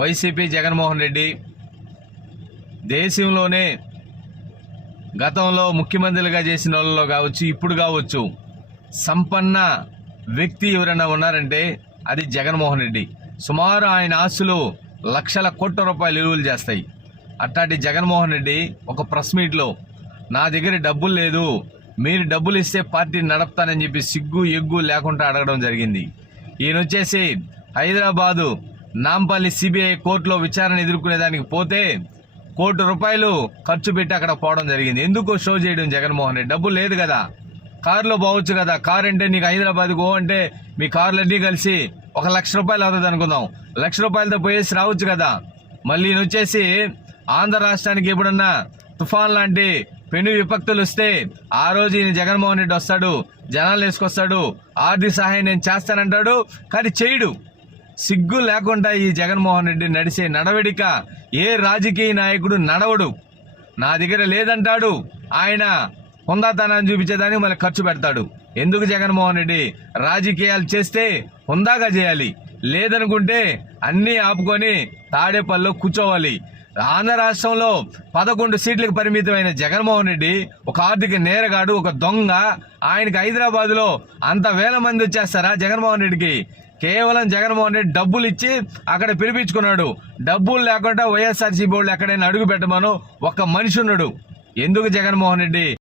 YCP Jaganmohan Reddy దేశంలోనే గతంలో ముఖ్యమంత్రులుగా చేసిన వాళ్ళలో కావచ్చు ఇప్పుడు కావచ్చు సంపన్న వ్యక్తి ఎవరైనా ఉన్నారంటే అది జగన్మోహన్ రెడ్డి. సుమారు ఆయన ఆస్తులు లక్షల కోట్ల రూపాయలు విలువలు చేస్తాయి. అట్లాంటి జగన్మోహన్ రెడ్డి ఒక ప్రెస్ మీట్లో నా దగ్గర డబ్బులు లేదు మీరు డబ్బులు ఇస్తే పార్టీని నడపుతానని చెప్పి సిగ్గు ఎగ్గు లేకుండా అడగడం జరిగింది. ఈయన వచ్చేసి హైదరాబాదు నాంపల్లి సిబిఐ కోర్టులో విచారణ ఎదుర్కొనేదానికి పోతే కోటి రూపాయలు ఖర్చు పెట్టి అక్కడ పోవడం జరిగింది. ఎందుకు షో చేయడం జగన్మోహన్ రెడ్డి. డబ్బు లేదు కదా. కారులో పోవచ్చు కదా. కార్ అంటే నీకు హైదరాబాద్ గో అంటే మీ కార్లన్నీ కలిసి ఒక లక్ష రూపాయలు అవుతుంది అనుకుందాం. లక్ష రూపాయలతో పోయేసి రావచ్చు కదా. మళ్ళీ ఈయన వచ్చేసి ఆంధ్ర రాష్ట్రానికి ఎప్పుడన్నా తుఫాన్ లాంటి పెను విపక్తులు వస్తే ఆ రోజు ఈయన జగన్మోహన్ రెడ్డి వస్తాడు జనాలు వేసుకొస్తాడు ఆర్థిక సహాయం నేను చేస్తానంటాడు కానీ చేయడు. సిగ్గు లేకుండా ఈ జగన్మోహన్ రెడ్డి నడిచే నడవడిక ఏ రాజకీయ నాయకుడు నడవడు. నా దగ్గర లేదంటాడు. ఆయన హుందాతనాన్ని చూపించేదానికి మళ్ళీ ఖర్చు పెడతాడు. ఎందుకు జగన్మోహన్ రెడ్డి రాజకీయాలు చేస్తే హుందాగా చేయాలి? లేదనుకుంటే అన్నీ ఆపుకొని తాడేపల్లిలో కూర్చోవాలి. ఆంధ్ర రాష్ట్రంలో పదకొండు సీట్లకు పరిమితమైన జగన్మోహన్ రెడ్డి ఒక ఆర్థిక నేరగాడు ఒక దొంగ. ఆయనకి హైదరాబాద్లో అంత వేల మంది వచ్చేస్తారా జగన్మోహన్ రెడ్డికి? కేవలం జగన్మోహన్ రెడ్డి డబ్బులు ఇచ్చి అక్కడ పిలిపించుకున్నాడు. డబ్బులు లేకుండా వైఎస్ఆర్సీ బోర్డు ఎక్కడైనా అడుగు పెట్టమను ఒక్క మనిషి ఉన్నాడు ఎందుకు జగన్మోహన్ రెడ్డి?